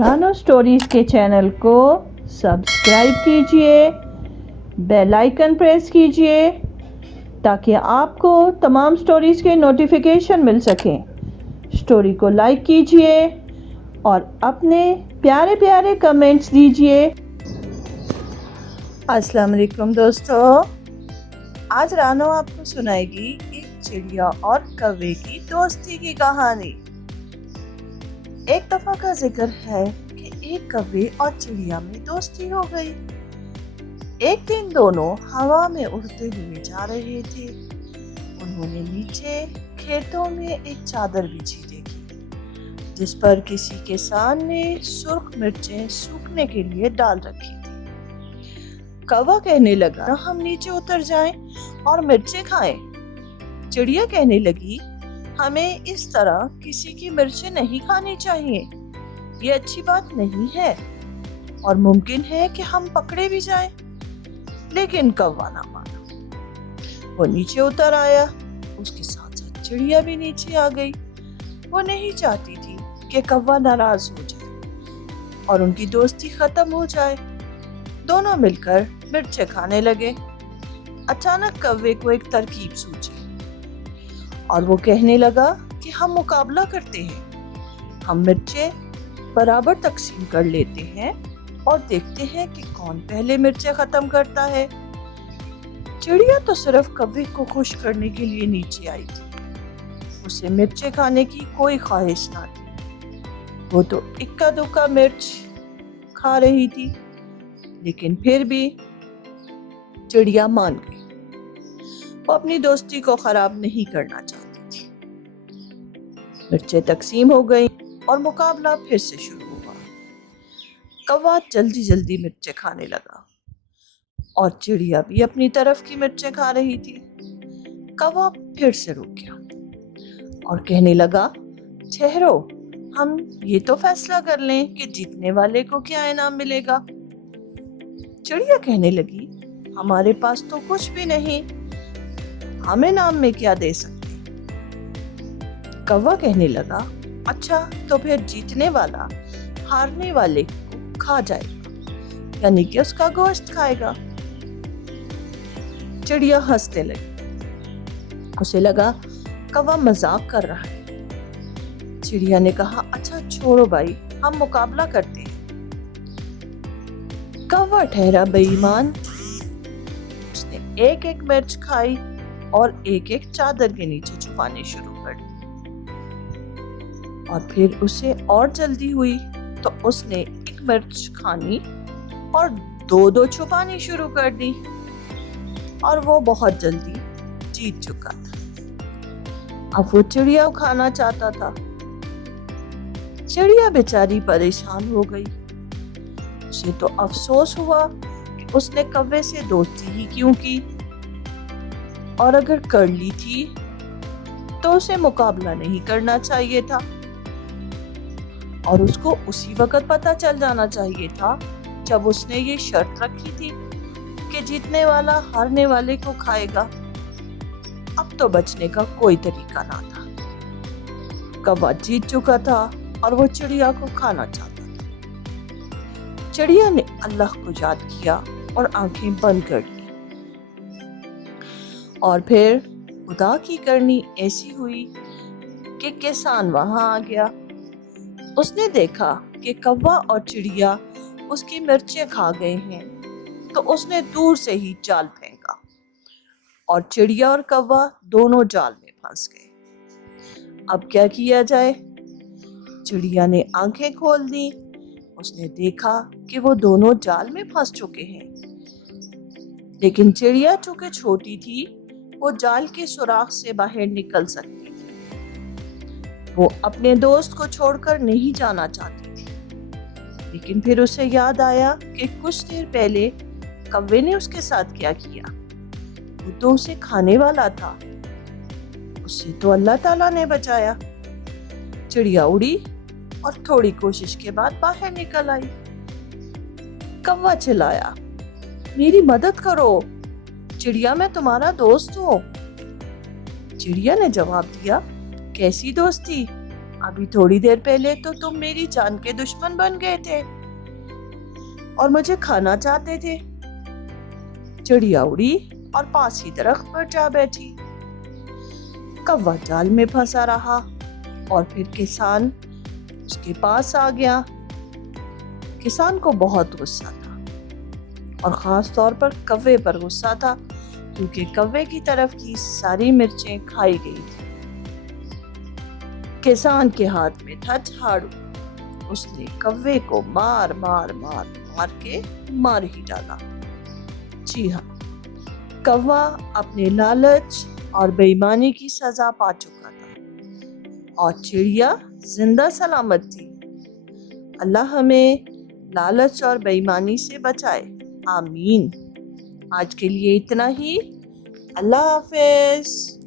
रानो स्टोरीज के चैनल को सब्सक्राइब कीजिए, बेल आइकन प्रेस कीजिए ताकि आपको तमाम स्टोरीज के नोटिफिकेशन मिल सकें। स्टोरी को लाइक कीजिए और अपने प्यारे प्यारे कमेंट्स दीजिए। अस्सलाम वालेकुम दोस्तों, आज रानो आपको सुनाएगी एक चिड़िया और कौवे की दोस्ती की कहानी। एक दफा का जिक्र है कि एक कौवे और चिड़िया में दोस्ती हो गई। एक दिन दोनों हवा में उड़ते हुए जा रहे थे। उन्होंने नीचे खेतों में एक चादर बिछी देखी जिस पर किसी किसान ने सुर्ख मिर्चें सूखने के लिए डाल रखी थी। कौवा कहने लगा, हम नीचे उतर जाएं और मिर्चें खाएं। चिड़िया कहने लगी, हमें इस तरह किसी की मिर्चें नहीं खानी चाहिए, ये अच्छी बात नहीं है और मुमकिन है कि हम पकड़े भी जाएं। लेकिन कौवा ना माना। वो नीचे उतर आया, उसके साथ साथ चिड़िया भी नीचे आ गई। वो नहीं चाहती थी कि कौवा नाराज हो जाए और उनकी दोस्ती खत्म हो जाए। दोनों मिलकर मिर्चें खाने लगे। अचानक कौवे को एक तरकीब सूझी और वो कहने लगा कि हम मुकाबला करते हैं। हम मिर्चें बराबर तकसीम कर लेते हैं और देखते हैं कि कौन पहले मिर्चें खत्म करता है। चिड़िया तो सिर्फ कौवे को खुश करने के लिए नीचे आई थी। उसे मिर्चें खाने की कोई ख्वाहिश ना थी। वो तो इक्का दुक्का मिर्च खा रही थी, लेकिन फिर भी चिड़िया मान गई। वो अपनी दोस्ती को खराब नहीं करना चाहती थी। मिर्चें तकसीम हो गई और मुकाबला फिर से शुरू हुआ। कौवा जल्दी जल्दी मिर्चें खाने लगा और चिड़िया भी अपनी तरफ की मिर्चें खा रही थी। कौवा फिर से रुक गया और कहने लगा, ठहरो, हम ये तो फैसला कर लें कि जीतने वाले को क्या इनाम मिलेगा। चिड़िया कहने लगी, हमारे पास तो कुछ भी नहीं, हम इनाम में क्या दे सकते। कौवा कहने लगा, अच्छा तो फिर जीतने वाला हारने वाले को खा जाएगा, यानी कि उसका गोश्त खाएगा। चिड़िया हंसने लगी। उसे लगा कौवा मजाक कर रहा है। चिड़िया ने कहा, अच्छा छोड़ो भाई, हम मुकाबला करते हैं। कौवा ठहरा बेईमान। उसने एक एक मिर्च खाई और एक एक चादर के नीचे छुपानी शुरू कर दी। और फिर उसे और जल्दी हुई तो उसने एक मिर्च खानी और दो दो छुपानी शुरू कर दी। और वो बहुत जल्दी जीत चुका था। अब वो चिड़िया खाना चाहता था। चिड़िया बेचारी परेशान हो गई। उसे तो अफसोस हुआ कि उसने कौवे से दोस्ती ही क्यों की, और अगर कर ली थी तो उसे मुकाबला नहीं करना चाहिए था और उसको उसी वक्त पता चल जाना चाहिए था जब उसने ये शर्त रखी थी कि जीतने वाला हारने वाले को खाएगा। अब तो बचने का कोई तरीका ना था। कौवा जीत चुका था और वो चिड़िया को खाना चाहता था। चिड़िया ने अल्लाह को याद किया और आंखें बंद कर ली। और फिर खुदा की करनी ऐसी हुई कि किसान वहां आ गया। उसने देखा कि कौवा और चिड़िया उसकी मिर्चें खा गए हैं, तो उसने दूर से ही जाल फेंका और चिड़िया और कौवा दोनों जाल में फंस गए। अब क्या किया जाए? चिड़िया ने आंखें खोल दी। उसने देखा कि वो दोनों जाल में फंस चुके हैं, लेकिन चिड़िया चूंकि छोटी थी, वो जाल के सुराख से बाहर निकल सकती थी। वो अपने दोस्त को छोड़कर नहीं जाना चाहती थी। लेकिन फिर उसे याद आया कि कुछ देर पहले कौवे ने उसके साथ क्या किया। वो तो उसे खाने वाला था। उसे तो अल्लाह ताला ने बचाया। चिड़िया उड़ी और थोड़ी कोशिश के बाद बाहर निकल आई। कौवा चिल्लाया, मेरी मदद करो, चिड़िया मैं तुम्हारा दोस्त हूँ। चिड़िया ने जवाब दिया, कैसी दोस्ती? अभी थोड़ी देर पहले तो तुम मेरी जान के दुश्मन बन गए थे और मुझे खाना चाहते थे। चिड़िया उड़ी और पास ही दरख्त पर जा बैठी। कौवा जाल में फंसा रहा और फिर किसान उसके पास आ गया। किसान को बहुत गुस्सा था और खास तौर पर कौवे पर गुस्सा था, क्योंकि कौवे की तरफ की सारी मिर्चें खाई गई थी। किसान के हाथ में था झाड़ू। उसने कौवे को मार मार मार मार के मार ही डाला। जी हाँ, कौवा अपने लालच और बेईमानी की सजा पा चुका था और चिड़िया जिंदा सलामत थी। अल्लाह हमें लालच और बेईमानी से बचाए, आमीन। आज के लिए इतना ही। अल्लाह हाफिज।